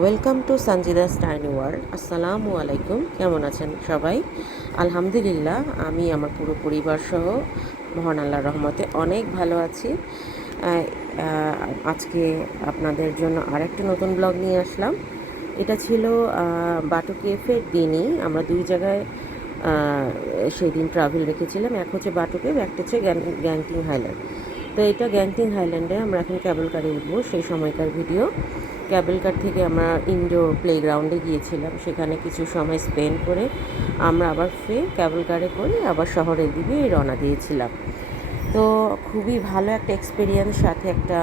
Welcome to Sanjida's tiny world. আসসালামু আলাইকুম। কেমন আছেন সবাই? আলহামদুলিল্লাহ, আমি আমার পুরো পরিবার সহ মহান আল্লাহর রহমতে অনেক ভালো আছি। আজকে আপনাদের জন্য আরেকটি নতুন ব্লগ নিয়ে আসলাম। এটা ছিল বাটু কেফের দিনই আমরা দুই জায়গায় সেই দিন ট্রাভেল রেখেছিলাম। এক হচ্ছে বাটু কেভ, একটা হচ্ছে গ্যাংটিং হাইল্যান্ড। তো এটা গ্যাংটিং হাইল্যান্ডে আমরা এখন ক্যাবল কারে উঠবো, সেই সময়কার ভিডিও। ক্যাবল কার থেকে আমরা ইনডোর প্লেগ্রাউন্ডে গিয়েছিলাম, সেখানে কিছু সময় স্পেন্ড করে আমরা আবার ফের ক্যাবল কারে করে আবার শহরের দিকে রওনা দিয়েছিলাম। তো খুবই ভালো একটা এক্সপিরিয়েন্স, সাথে একটা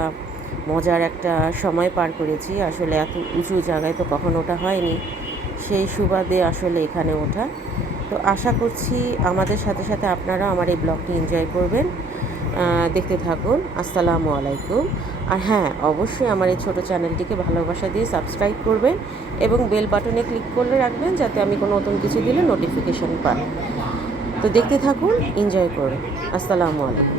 মজার একটা সময় পার করেছি। আসলে এত উঁচু জায়গায় তো কখনো ওঠা হয়নি, সেই সুবাদে আসলে এখানে ওঠা। তো আশা করছি আমাদের সাথে সাথে আপনারা আমার এই ব্লগটি এনজয় করবেন। দেখতে থাকুন। আসসালামু আলাইকুম। আর হ্যাঁ, অবশ্যই আমার এই ছোটো চ্যানেলটিকে ভালোবাসা দিয়ে সাবস্ক্রাইব করবেন এবং বেল বাটনে ক্লিক করলে রাখবেন, যাতে আমি কোনো নতুন কিছু দিলে নোটিফিকেশান পাই। তো দেখতে থাকুন, এনজয় করুন। আসসালামু আলাইকুম।